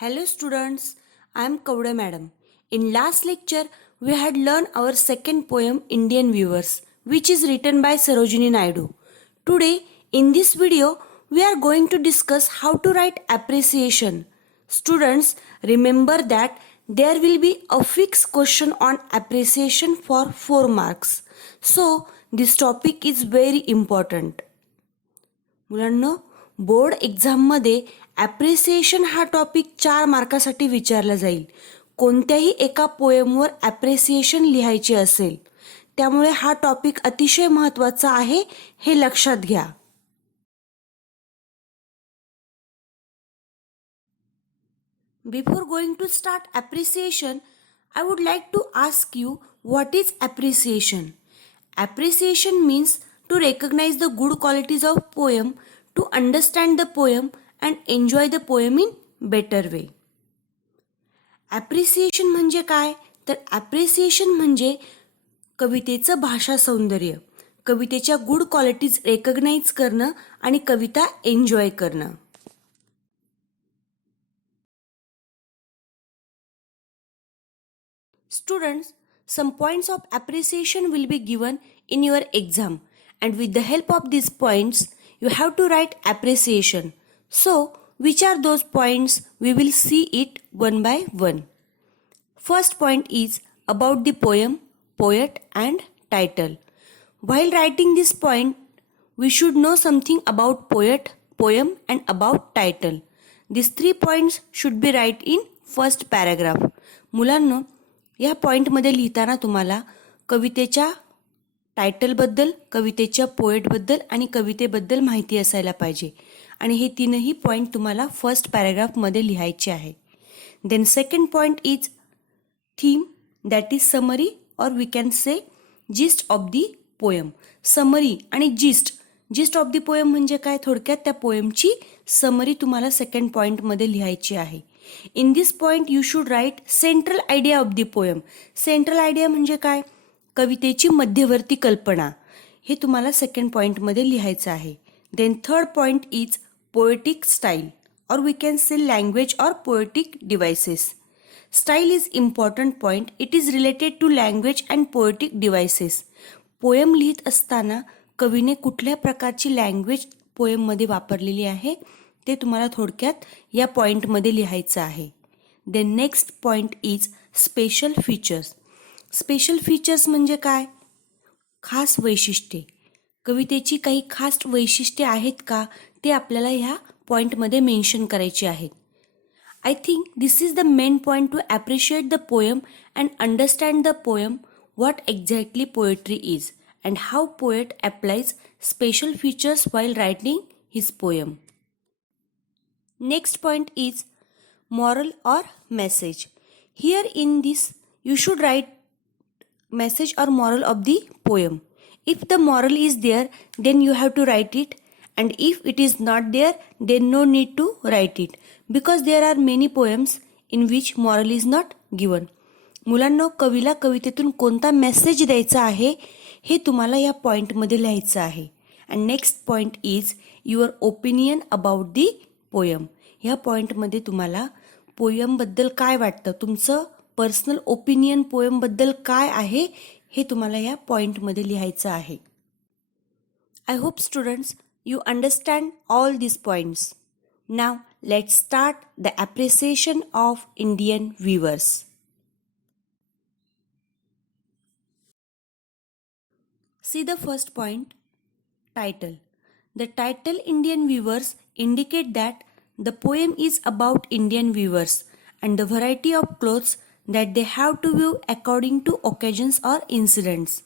Hello students, I am Kauda madam. In last lecture, we had learned our second poem Indian Weavers, which is written by Sarojini Naidu. Today, in this video, we are going to discuss how to write appreciation. Students, remember that there will be a fixed question on appreciation for 4 marks. So, this topic is very important. मुलांना board एक्झाममध्ये appreciation हा topic 4 मार्कासाठी विचारला जाईल. कोणत्याही एका पोएमवर appreciation लिहायचे असेल, त्यामुळे हा टॉपिक अतिशय महत्त्वाचा आहे हे लक्षात घ्या. Before going to start appreciation, I would like to ask you what is appreciation? Appreciation means to recognize the good qualities of poem, to understand the poem and enjoy the poem in better way. Appreciation म्हणजे काय? तर appreciation म्हणजे कवितेचं भाषा सौंदर्य, कवितेच्या good qualities recognise करणं आणि कविता enjoy करणं. Students, some points of appreciation will be given in your exam, and with the help of these points, you have to write appreciation. So, which are those points? We will see it one by one. First point is about the poem, poet, and title. While writing this point, we should know something about poet, poem, and about title. These 3 points should be right in first paragraph. मुलांनो, या पॉईंटमध्ये लिहिताना तुम्हाला कवितेच्या टायटलबद्दल, कवितेच्या पोएटबद्दल आणि कवितेबद्दल माहिती असायला पाहिजे आणि हे तीनही पॉईंट तुम्हाला फर्स्ट पॅराग्राफमध्ये लिहायचे आहे. Then second point is theme, that is summary or we can say gist of the poem. Summary आणि जिस्ट ऑफ दी पोएम म्हणजे काय? थोडक्यात त्या पोएमची समरी तुम्हाला सेकंड पॉईंटमध्ये लिहायची आहे. In this point you should write central idea of the poem. Central idea म्हणजे काय? कवितेची मध्यवर्ती कल्पना. हे तुम्हाला सेकंड पॉईंटमध्ये लिहायचं आहे. Then third point is poetic style or we can say language or poetic devices. Style is important point. It is related to language and poetic devices. Poem लिहित असताना कवीने कुठल्या प्रकारची लँग्वेज पोएममध्ये वापरलेली आहे ते तुम्हाला थोडक्यात या पॉईंटमध्ये लिहायचं आहे. Then next point is special features. Special features म्हणजे काय? खास वैशिष्ट्ये. कवितेची काही खास वैशिष्ट्ये आहेत का ते आपल्याला ह्या पॉईंटमध्ये मेन्शन करायची आहेत. I think this is the main point two appreciate the poem and understand the poem what exactly poetry is and how poet applies special features while writing his poem. Next point is moral or message. Here in this you should write message or moral of the poem. If the moral is there, then you have to write it, and if it is not there, then no need to write it, because there are many poems in which moral is not given. मुलांनो, कवीला कवितेतून कोणता message द्यायचा आहे हे तुम्हाला या पॉईंटमध्ये लिहायचं आहे. And next point is your opinion about the poem. ह्या पॉईंटमध्ये तुम्हाला पोयमबद्दल काय वाटतं, तुमचं पर्सनल ओपिनियन पोयमबद्दल काय आहे हे तुम्हाला या पॉईंटमध्ये लिहायचं आहे. I hope students you understand all this points. Now let's start the appreciation of Indian weavers. See the first point, title. The title Indian Weavers indicate that the poem is about Indian weavers and the variety of clothes that they have to weave according to occasions or incidents.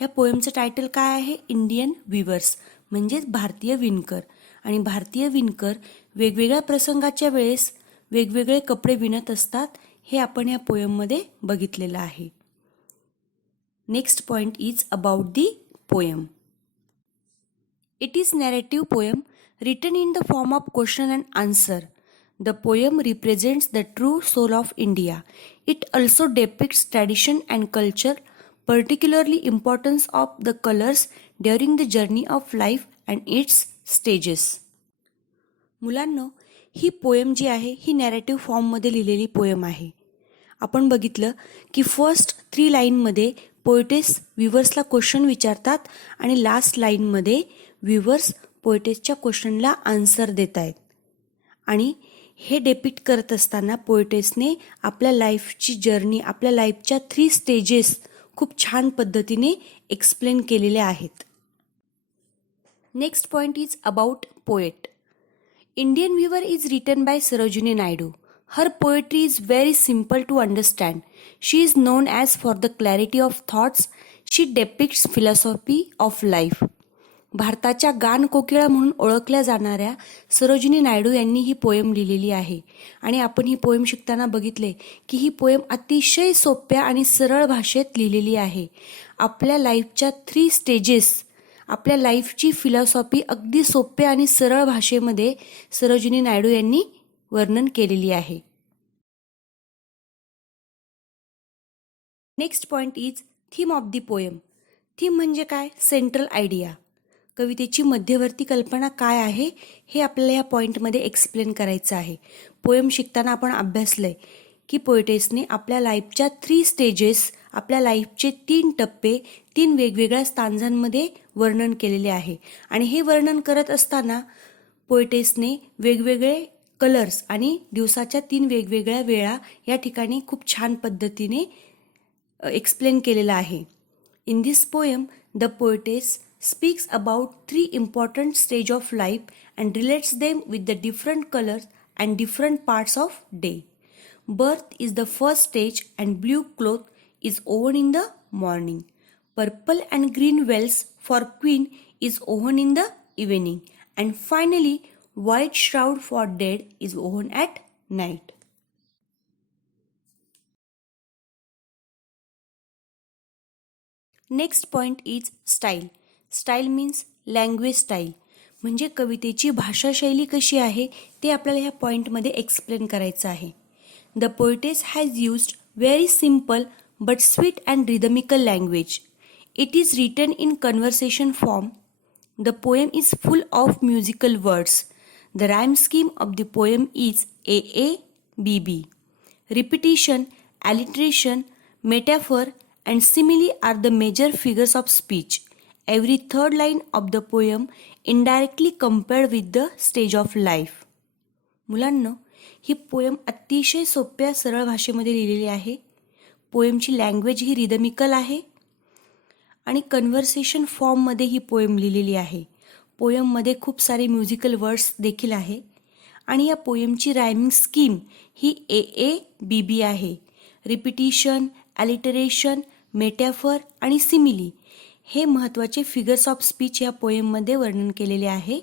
ह्या पोएमचं title काय आहे? Indian viewers म्हणजेच भारतीय विणकर. आणि भारतीय विणकर वेगवेगळ्या प्रसंगाच्या वेळेस वेगवेगळे कपडे विणत असतात हे आपण या पोएममध्ये बघितलेलं आहे. Next point is about the poem. It is narrative poem written in the form of question and answer. The poem represents the true soul of India. It also depicts tradition and culture, particularly importance of the colors during the journey of life and its stages. मुलांनो, ही poem जी आहे ही narrative फॉर्ममध्ये लिहिलेली poem आहे. आपण बघितलं की first 3 लाईनमध्ये poetess व्ह्युअर्सला question विचारतात आणि लास्ट लाईनमध्ये व्ह्युअर्स पोएटेसच्या क्वेश्चनला आन्सर देत आहेत. आणि हे डेपिक्ट करत असताना पोएटेसने आपल्या लाईफची जर्नी, आपल्या लाईफच्या 3 स्टेजेस खूप छान पद्धतीने एक्सप्लेन केलेल्या आहेत. Next point is about poet. Indian Weaver is written by Sarojini Naidu. Her poetry is very simple to understand. She is known as for the clarity of thoughts. She depicts philosophy of life. भारताच्या गान कोकिळा म्हणून ओळखल्या जाणाऱ्या सरोजिनी नायडू यांनी ही poem लिहिलेली आहे. आणि आपण ही पोएम शिकताना बघितले की ही पोएम अतिशय सोप्या आणि सरळ भाषेत लिहिलेली आहे. आपल्या लाईफच्या 3 स्टेजेस, आपल्या लाईफची फिलॉसॉफी अगदी सोप्या आणि सरळ भाषेमध्ये सरोजिनी नायडू यांनी वर्णन केलेली आहे. Next point is theme of the poem. Theme म्हणजे काय? Central idea. कवितेची मध्यवर्ती कल्पना काय आहे हे आपल्याला या पॉईंटमध्ये एक्सप्लेन करायचं आहे. पोएम शिकताना आपण अभ्यासलंय की पोएटेसने आपल्या लाईफच्या 3 स्टेजेस, आपल्या लाईफचे 3 टप्पे 3 वेगवेगळ्या स्टांजांमध्ये वर्णन केलेले आहे. आणि हे वर्णन करत असताना पोएटेसने वेगवेगळे कलर्स आणि दिवसाच्या 3 वेगवेगळ्या वेळा या ठिकाणी खूप छान पद्धतीने एक्सप्लेन केलेला आहे. In this poem the poetess speaks about 3 important stages of life and relates them with the different colors and different parts of day. Birth is the first stage and blue cloth is worn in the morning. Purple and green veils for queen is worn in the evening. And finally, white shroud for dead is worn at night. Next point is style. Style means language style, म्हणजे कवितेची भाषाशैली कशी आहे ते आपल्याला ह्या पॉईंटमध्ये explain करायचं आहे. The poetess has used very simple but sweet and rhythmical language. It is written in conversation form. The poem is full of musical words. The rhyme scheme of the poem is AABB. Repetition, alliteration, metaphor and simile are the major figures of speech. Every third line of the poem indirectly compared with the stage of life. मुलांनो, ही poem अतिशय सोप्या सरळ भाषेमध्ये लिहिलेली आहे. पोएमची language ही rhythmical आहे आणि conversation फॉर्ममध्ये ही पोएम लिहिलेली आहे. पोएममध्ये खूप सारे म्युझिकल वर्ड्स देखील आहे आणि या पोएमची रायमिंग स्कीम ही AABB आहे. रिपिटिशन, ॲलिटरेशन, मेटॅफर आणि सिमिली हे महत्त्वाचे फिगर्स ऑफ स्पीच या पोएममध्ये वर्णन केलेले आहे.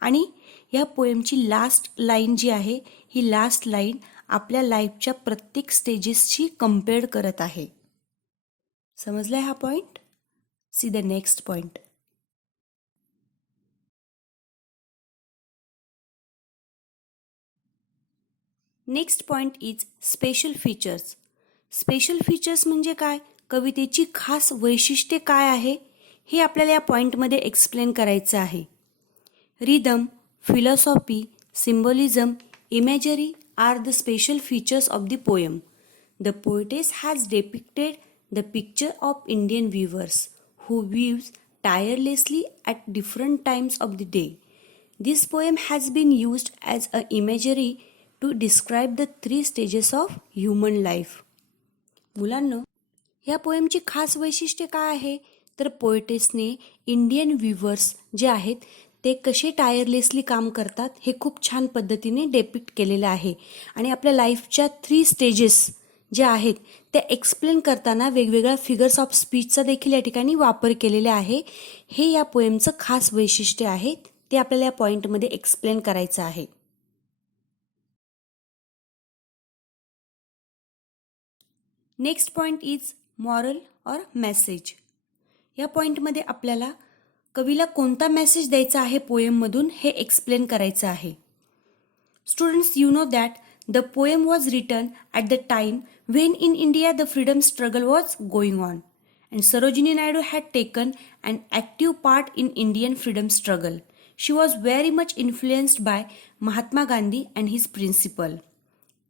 आणि या पोएमची लास्ट लाईन जी आहे ही लास्ट लाईन आपल्या लाईफच्या प्रत्येक स्टेजेसशी कम्पेअर करत आहे. समजलाय हा point? See the next point. Next point is special features. Special features म्हणजे काय? कवितेची खास वैशिष्ट्ये काय आहे हे आपल्याला या पॉईंटमध्ये एक्सप्लेन करायचं आहे. Rhythm, philosophy, symbolism, imagery are the special features of the poem. The poetess has depicted the picture of Indian weavers who weaves tirelessly at different times of the day. This poem has been used as a imagery to describe the 3 stages of human life. मुलांनो, या पोएमची खास वैशिष्ट्य काय आहे? तर पोएटेसने Indian viewers जे आहेत ते कसे टायरलेसली काम करतात हे खूप छान पद्धतीने डेपिक्ट केलेलं आहे. आणि आपल्या लाईफच्या 3 स्टेजेस ज्या आहेत त्या एक्सप्लेन करताना वेगवेगळ्या फिगर्स ऑफ स्पीचचा देखील या ठिकाणी वापर केलेला आहे. हे या पोएमचं खास वैशिष्ट्य आहे, ते आपल्याला या पॉईंटमध्ये एक्सप्लेन करायचं आहे. Next point is moral or message. या पॉईंटमध्ये आपल्याला कवीला कोणता मेसेज द्यायचा आहे पोएममधून हे एक्सप्लेन करायचं आहे. Students, you know that the poem was written at the time when in India the freedom struggle was going on, and Sarojini Naidu had taken an active part in Indian freedom struggle. she was very much influenced by Mahatma Gandhi and his principle.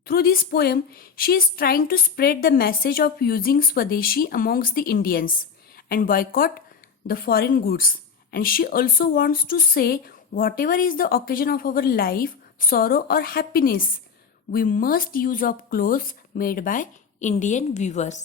Through this poem, she is trying to spread the message of using Swadeshi amongst the Indians and boycott the foreign goods. And she also wants to say, whatever is the occasion of our life, sorrow or happiness, we must use of clothes made by Indian weavers.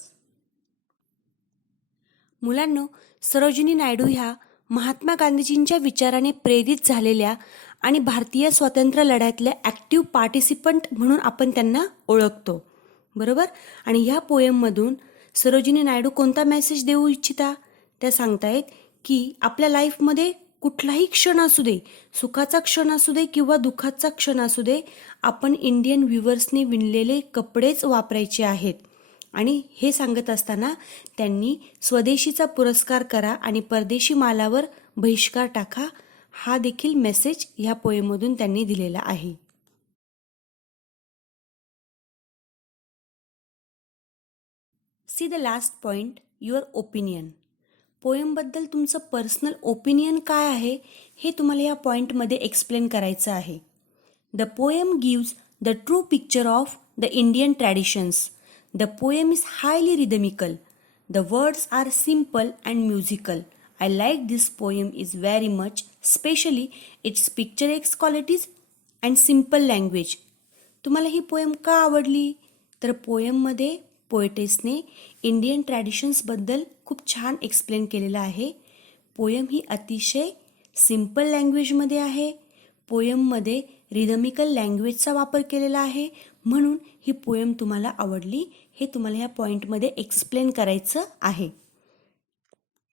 मुलांनो, सरोजिनी नायडू ह्या महात्मा गांधीजींच्या विचाराने प्रेरित झालेल्या आणि भारतीय स्वातंत्र्य लढ्यातल्या ॲक्टिव्ह पार्टिसिपंट म्हणून आपण त्यांना ओळखतो, बरोबर. आणि ह्या पोएममधून सरोजिनी नायडू कोणता मेसेज देऊ इच्छिता? त्या सांगतायत की आपल्या लाईफमध्ये कुठलाही क्षण असू दे, सुखाचा क्षण असू दे किंवा दुःखाचा क्षण असू दे, आपण इंडियन व्ह्युअर्सने विणलेले कपडेच वापरायचे आहेत. आणि हे सांगत असताना त्यांनी स्वदेशीचा पुरस्कार करा आणि परदेशी मालावर बहिष्कार टाका, हा देखील मेसेज ह्या पोएममधून त्यांनी दिलेला आहे. See the last point, your opinion. पोएमबद्दल तुमचं पर्सनल ओपिनियन काय आहे हे तुम्हाला या पॉईंटमध्ये एक्सप्लेन करायचं आहे. The poem gives the true picture of the Indian traditions. The poem is highly rhythmical. The words are simple and musical. I like this poem is very much, especially its picturesque qualities and simple language. तुम्हाला ही poem का आवडली? तर पोएममध्ये पोएटेसने Indian ट्रॅडिशन्सबद्दल खूप छान explain केलेलं आहे. Poem ही अतिशय simple लँग्वेजमध्ये आहे. पोएममध्ये रिदमिकल लँग्वेजचा वापर केलेला आहे, म्हणून ही पोएम तुम्हाला आवडली हे तुम्हाला ह्या पॉईंटमध्ये एक्सप्लेन करायचं आहे.